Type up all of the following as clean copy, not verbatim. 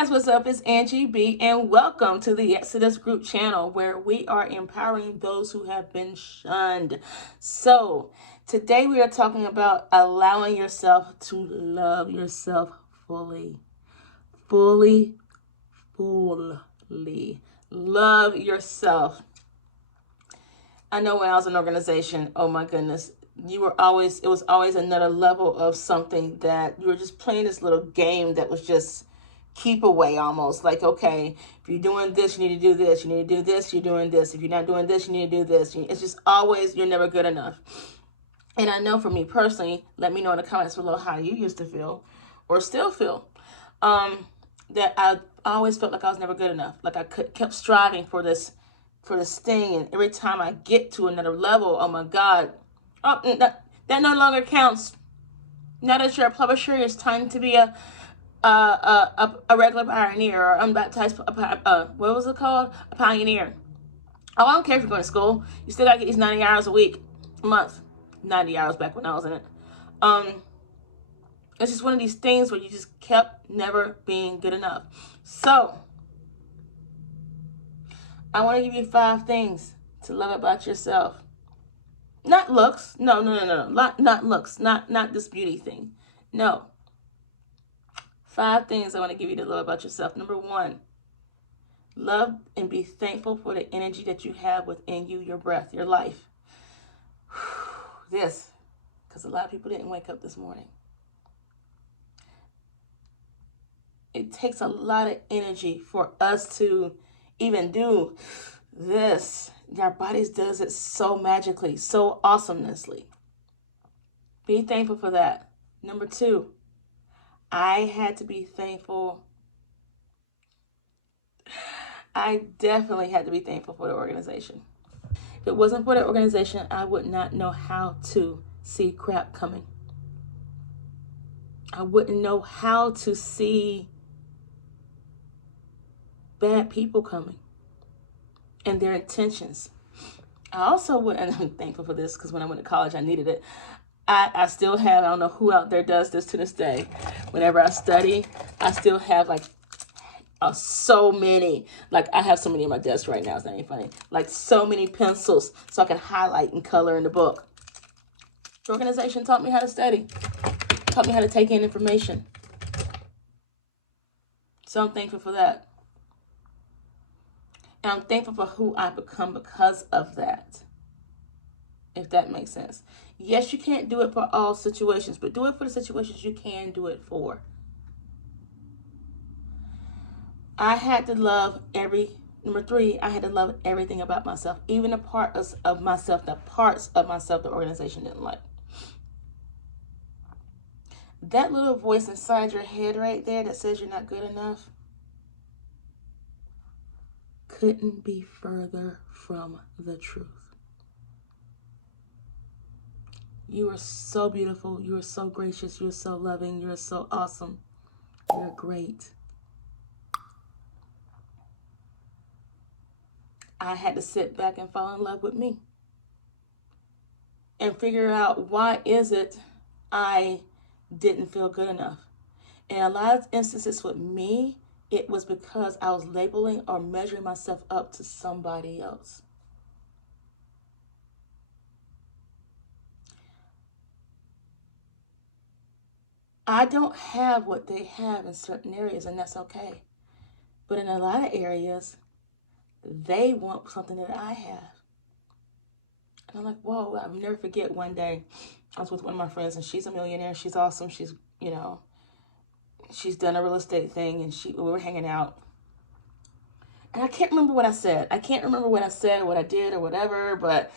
guys, what's up? It's Angie B, and welcome to the Exodus Group channel where we are empowering those who have been shunned. So, today we are talking about allowing yourself to love yourself fully. Fully. Love yourself. I know when I was in an organization, oh my goodness, it was always another level of something that you were just playing this little game that was just keep away almost. Like, okay, if you're doing this, you need to do this. You need to do this, you're doing this. If you're not doing this, you need to do this. It's just always, you're never good enough. And I know for me personally, let me know in the comments below how you used to feel or still feel. That I always felt like I was never good enough. Like I kept striving for this thing, and every time I get to another level, oh my God, that no longer counts. Now that you're a publisher, it's time to be a regular pioneer or unbaptized. What was it called? A pioneer. Oh, I don't care if you're going to school. You still got to get these 90 hours a week, a month. 90 hours back when I was in it. It's just one of these things where you just kept never being good enough. So, I want to give you 5 things to love about yourself. Not looks. No. Not looks. Not this beauty thing. No. 5 things I want to give you to love about yourself. Number 1, love and be thankful for the energy that you have within you, your breath, your life. This, because a lot of people didn't wake up this morning. It takes a lot of energy for us to even do this. Our bodies does it so magically, so awesomenessly. Be thankful for that. Number 2, I had to be thankful. I definitely had to be thankful for the organization. If it wasn't for the organization, I would not know how to see crap coming. I wouldn't know how to see bad people coming and their intentions. I also would, and I'm thankful for this because when I went to college, I needed it. I still have, I don't know who out there does this to this day. Whenever I study, I still have like so many. Like I have so many in my desk right now. It's not even funny. Like so many pencils so I can highlight and color in the book. The organization taught me how to study. Taught me how to take in information. So I'm thankful for that. And I'm thankful for who I've become because of that. If that makes sense. Yes, you can't do it for all situations, but do it for the situations you can do it for. I had to love number 3, I had to love everything about myself, even the parts of myself the organization didn't like. That little voice inside your head right there that says you're not good enough couldn't be further from the truth. You are so beautiful. You are so gracious. You are so loving. You are so awesome. You're great. I had to sit back and fall in love with me and figure out why is it I didn't feel good enough. In a lot of instances with me, it was because I was labeling or measuring myself up to somebody else. I don't have what they have in certain areas, and that's okay. But in a lot of areas, they want something that I have. And I'm like, whoa, I'll never forget one day I was with one of my friends, and she's a millionaire. She's awesome. She's, she's done a real estate thing, and we were hanging out. And I can't remember what I said. I can't remember what I said or what I did or whatever, but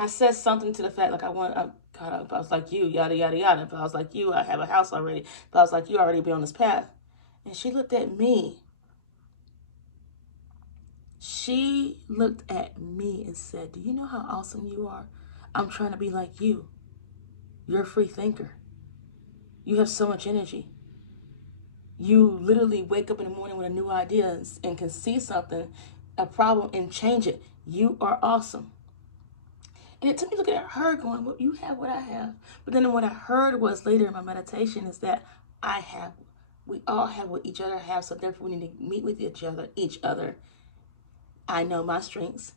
I said something to the fact like if I was like you, yada, yada, yada. If I was like you, I have a house already. If I was like you, I already be on this path. And she looked at me. She looked at me and said, do you know how awesome you are? I'm trying to be like you. You're a free thinker. You have so much energy. You literally wake up in the morning with a new idea and can see something, a problem, and change it. You are awesome. And it took me looking at her going, well, you have what I have. But then what I heard was later in my meditation is that I have We all have what each other have, so therefore we need to meet with each other. I know my strengths,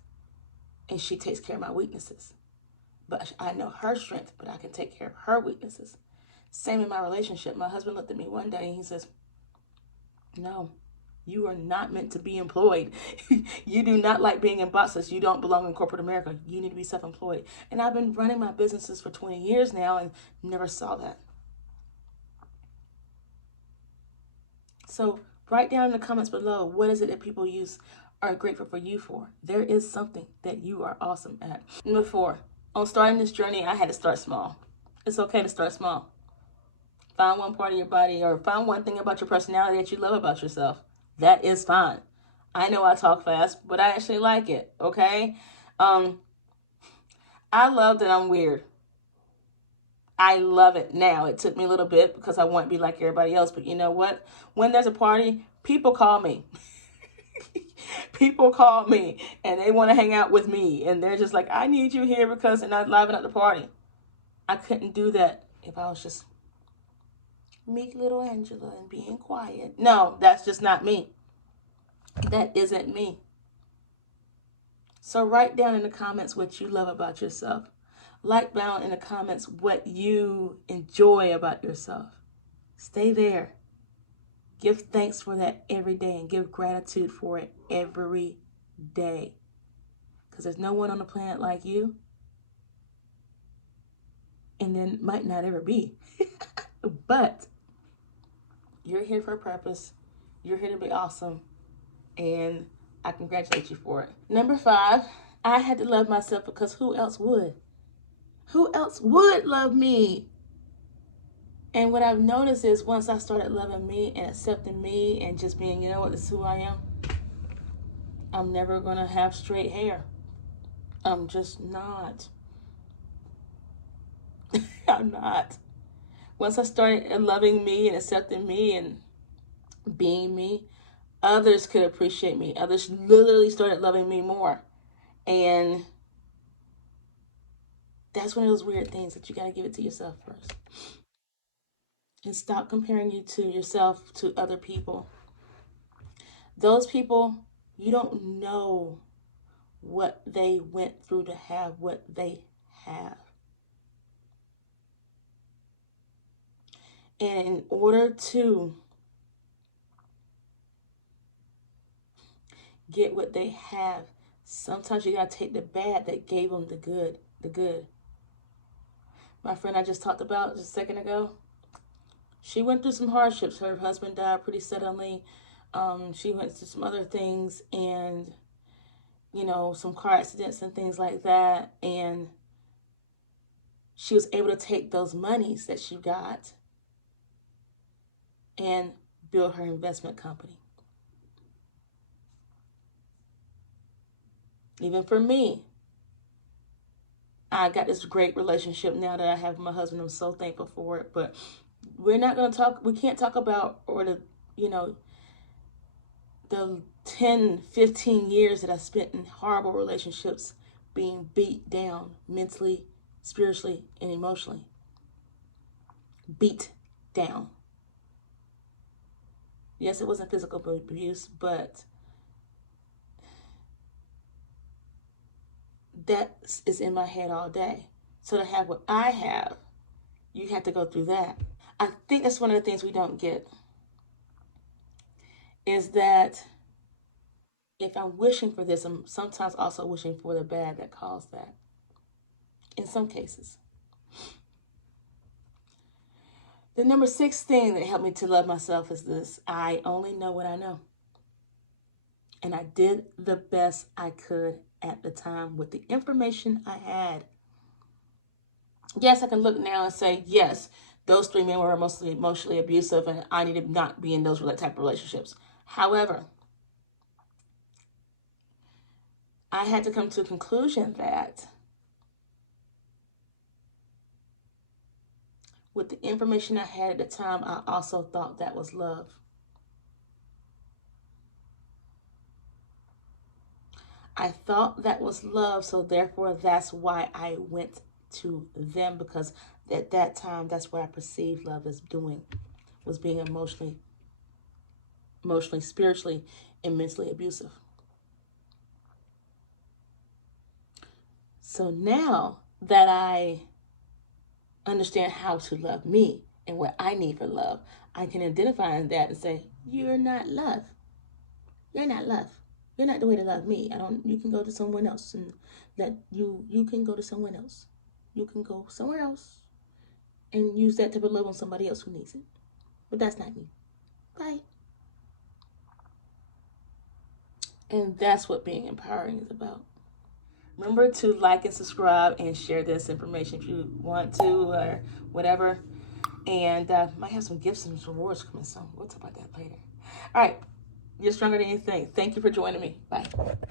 and she takes care of my weaknesses. But I know her strength, but I can take care of her weaknesses. Same in my relationship. My husband looked at me one day and he says, no, you are not meant to be employed. You do not like being in boxes. You don't belong in corporate America. You need to be self-employed. And I've been running my businesses for 20 years now and never saw that. So write down in the comments below, what is it that people are grateful for you for? There is something that you are awesome at. Number 4, on starting this journey, I had to start small. It's okay to start small. Find one part of your body or find one thing about your personality that you love about yourself. That is fine. I know I talk fast, but I actually like it, okay? I love that I'm weird. I love it now. It took me a little bit because I want to be like everybody else. But you know what? When there's a party, people call me. People call me and they want to hang out with me. And they're just like, I need you here because they're not live at the party. I couldn't do that if I was just meek little Angela and being quiet. No, that's just not me. That isn't me. So write down in the comments what you love about yourself. Write down in the comments what you enjoy about yourself. Stay there. Give thanks for that every day and give gratitude for it every day. Because there's no one on the planet like you. And then might not ever be. But you're here for a purpose. You're here to be awesome. And I congratulate you for it. Number 5, I had to love myself because who else would? Who else would love me? And what I've noticed is once I started loving me and accepting me and just being, you know what, this is who I am. I'm never going to have straight hair. I'm just not. I'm not. Once I started loving me and accepting me and being me, others could appreciate me. Others literally started loving me more. And that's one of those weird things that you got to give it to yourself first. And stop comparing you to yourself to other people. Those people, you don't know what they went through to have what they have. And in order to get what they have, sometimes you got to take the bad that gave them the good. My friend I just talked about just a second ago, she went through some hardships. Her husband died pretty suddenly. She went through some other things and, you know, some car accidents and things like that. And she was able to take those monies that she got and build her investment company. Even for me, I got this great relationship now that I have with my husband. I'm so thankful for it. But we're not going to talk, we can't talk about, or the 10, 15 years that I spent in horrible relationships being beat down mentally, spiritually, and emotionally. Beat down. Yes, it wasn't physical abuse, but that is in my head all day. So to have what I have, you have to go through that. I think that's one of the things we don't get, is that if I'm wishing for this, I'm sometimes also wishing for the bad that caused that. In some cases. The number 6 thing that helped me to love myself is this: I only know what I know. And I did the best I could at the time with the information I had. Yes, I can look now and say, yes, those 3 men were mostly emotionally abusive and I need to not be in those type of relationships. However, I had to come to a conclusion that with the information I had at the time, I also thought that was love. I thought that was love, so therefore that's why I went to them, because at that time, that's what I perceived love as doing, was being emotionally emotionally, spiritually, and mentally abusive. So now that I understand how to love me and what I need for love, I can identify in that and say, you're not love. You're not love. You're not the way to love me. I don't you can go to someone else and that you can go to someone else. You can go somewhere else and use that type of love on somebody else who needs it. But that's not me. Bye. And that's what being empowering is about. Remember to like and subscribe and share this information if you want to or whatever. And might have some gifts and rewards coming soon. We'll talk about that later. All right. You're stronger than anything. Thank you for joining me. Bye.